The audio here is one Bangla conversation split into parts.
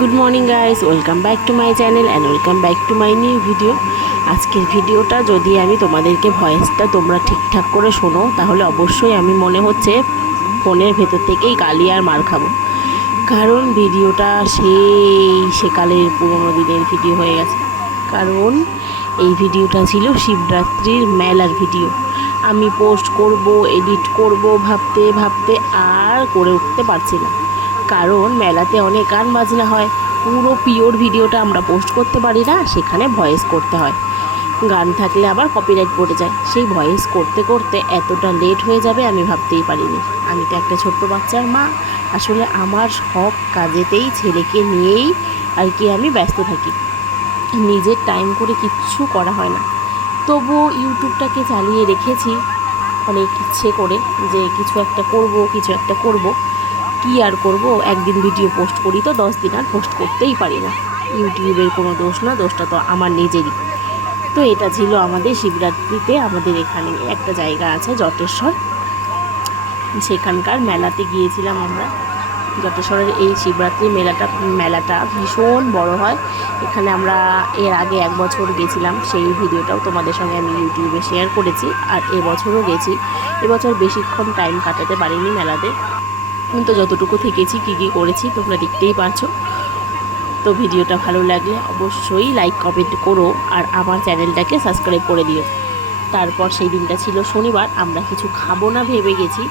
Good morning guys, welcome back to my channel and welcome back to my new video. আজকের ভিডিওটা যদি আমি তোমাদেরকে ভয়েসটা তোমরা ঠিকঠাক করে শোনো, তাহলে অবশ্যই আমি মনে হচ্ছে ফোনের ভেতর থেকেই গালি আর মার খাবো। কারণ ভিডিওটা সেকালের পুরোনো দিনের ভিডিও হয়ে গেছে। কারণ এই ভিডিওটা ছিল শিবরাত্রির মেলার ভিডিও। আমি পোস্ট করব, এডিট করব ভাবতে ভাবতে আর করে উঠতে পারছি না। কারণ মেলাতে অনেক গান বাজনা হয়, পুরো পিওর ভিডিওটা আমরা পোস্ট করতে পারি না, সেখানে ভয়েস করতে হয়। গান থাকলে আবার কপিরাইট পড়ে যায়। সেই ভয়েস করতে করতে এতটা লেট হয়ে যাবে আমি ভাবতেই পারিনি। আমি তো একটা ছোট্ট বাচ্চার মা, আসলে আমার সব কাজেতেই ছেলেকে নিয়েই আর কি আমি ব্যস্ত থাকি, নিজের টাইম করে কিচ্ছু করা হয় না। তবুও ইউটিউবটাকে চালিয়ে রেখেছি অনেক ইচ্ছে করে, যে কিছু একটা করব। কি আর করব, একদিন ভিডিও পোস্ট করি তো 10 দিন আর পোস্ট করতেই পারি না। ইউটিউবের কোনো দোষ না, দোষটা তো আমার নিজেরই। তো এটা ছিল আমাদের শিবরাত্রিতে আমাদের এখানে একটা জায়গা আছে জটেশ্বর, সেখানকার মেলাতে গিয়েছিলাম আমরা। জটেশ্বরের এই শিবরাত্রি মেলাটা ভীষণ বড় হয় এখানে। আমরা এর আগে 1 বছর গেছিলাম, সেই ভিডিওটাও তোমাদের সঙ্গে আমি ইউটিউবে শেয়ার করেছি। আর এবছরও গেছি। এবছর বেশিক্ষণ টাইম কাটাতে পারিনি মেলাতে, কিন্তু যতটুকু থেকেছি কী করেছি তোমরা দেখতেই পারছো। তো ভিডিওটা ভালো লাগলে অবশ্যই লাইক কমেন্ট করো আর আমার চ্যানেলটাকে সাবস্ক্রাইব করে দিও। তারপর সেই দিনটা ছিল শনিবার, আমরা কিছু খাবো না ভেবে গেছি,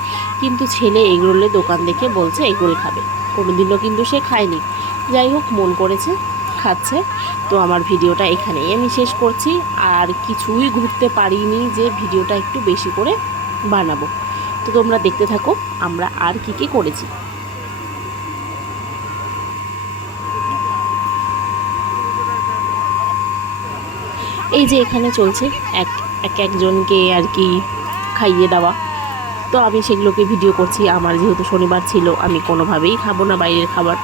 কিন্তু ছেলে এগরোলের দোকান দেখে বলছে এগরোল খাবে। কোনো দিনও কিন্তু সে খায়নি, যাই হোক মন করেছে, খাচ্ছে। তো আমার ভিডিওটা এখানেই আমি শেষ করছি। আর কিছুই ঘুরতে পারিনি যে ভিডিওটা একটু বেশি করে বানাবো। তো তোমরা দেখতে থাকো আমরা আর কী করেছি। এই যে এখানে চলছে একজনকে আর কি খাইয়ে দেওয়া। তো আমি সেগুলোকে ভিডিও করছি। আমার যেহেতু শনিবার ছিল, আমি কোনোভাবেই খাবো না বাইরের খাবার।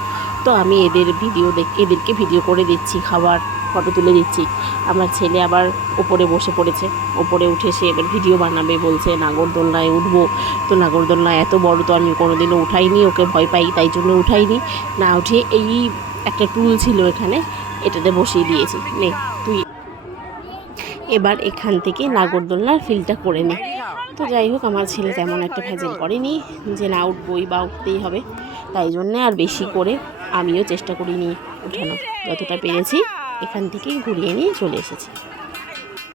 তো আমি এদেরকে ভিডিও করে দিচ্ছি, খাবার ফটো তুলে দিচ্ছি। আমার ছেলে আবার ওপরে বসে পড়েছে, ওপরে উঠে সে এবার ভিডিও বানাবে, বলছে নাগরদোলনায় উঠবো। তো নাগরদোলনায় এত বড় তো আমি কোনোদিনও উঠাইনি, ওকে ভয় পাই তাই জন্য উঠাইনি। না উঠিয়ে এই একটা টুল ছিল এখানে, এটাতে বসিয়ে দিয়েছি, নে তুই এবার এখান থেকে নাগরদোলনার ফিলটা করে নি। তো যাই হোক, আমার ছেলে তেমন একটা ভেজাল করেনি যে না উঠবই বা উঠতেই হবে, তাই জন্যে আর বেশি করে আমিও চেষ্টা করিনি উঠানো। যতটা পেরেছি এখান থেকেই ঘুরিয়ে নিয়ে চলে এসেছি।